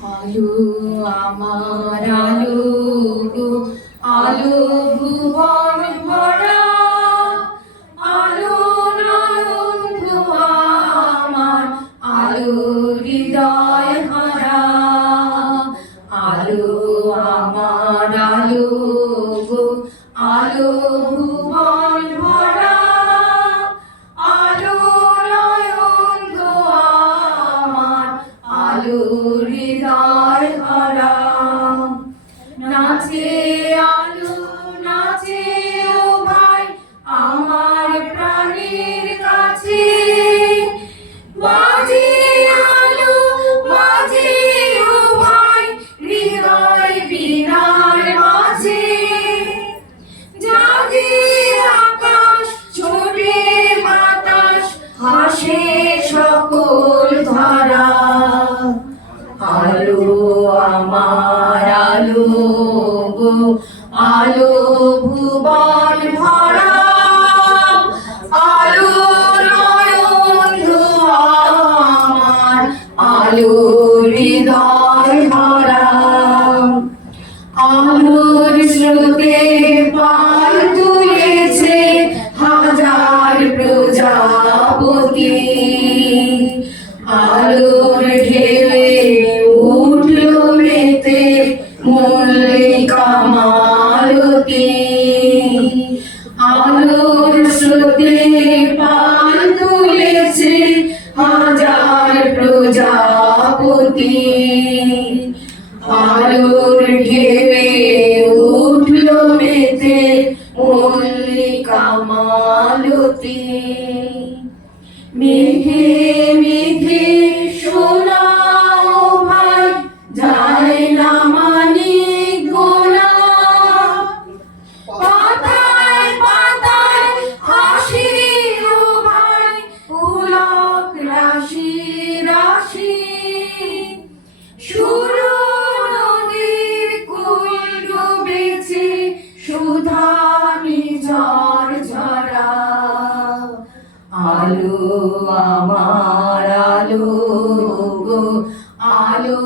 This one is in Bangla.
আলো আমার আলো গো, আলো ভুবন ভরা, আলো নয়ন ধোয়া আমার, আলো হৃদয় ভরা। আলো আমার আলো গো, আলো ভুবন ভরা, আলো নয়ন ধোয়া আমার, আলো হৃদয় ভরা। নাচে আলো নাচে ও ভাই আমার প্রাণের কাছে, বাজে আলো বাজে ও ভাই হৃদয় বীণার মাঝে। জাগে আকাশ ছোটে বাতাস, হাসে সকল ধারা। আলো আমার আলো গো, আলো ভুবন ভরা, আলো নয়ন ধোয়া আমার, আলো হৃদয় ভরা। আলোর স্রোতে পাল তুলেছে হাজার প্রজাপতি, আলোর ঢেউয়ে উঠল মেতে মল্লিকা মালতী। আলোর স্রোতে পাল তুলেছে হাজার প্রজাপতি, আলোর ঢেউয়ে উঠল মেতে মল্লিকা মালতী। মেঘে মেঘে শোনাও ভাই যায় না মানিক গোনা, পাতায় পাতায় হাসি ও ভাই পুলক রাশি রাশি। সুরো নদীর কুল ডুবেছে সুধা নিঝর ঝরা। আলো আমার আলো গো, আলো